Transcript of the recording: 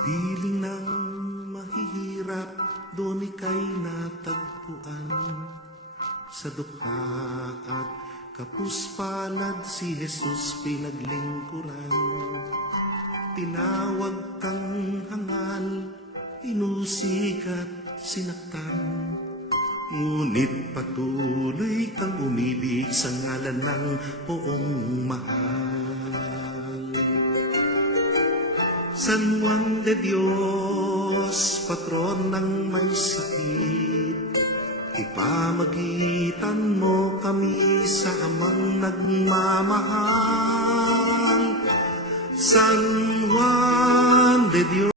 piling ng mahihirap, doon ika'y natagpuan. Sa dukha at kapuspalad, si Jesus pinaglingkuran. Tinawag kang hangal, inusig at sinaktan. Ngunit patuloy kang umibig sa ngalan ng poong mahal. San Juan de Dios, patron ng may sakit, ipamagitan mo kami sa amang nagmamahal. San Juan de Dios,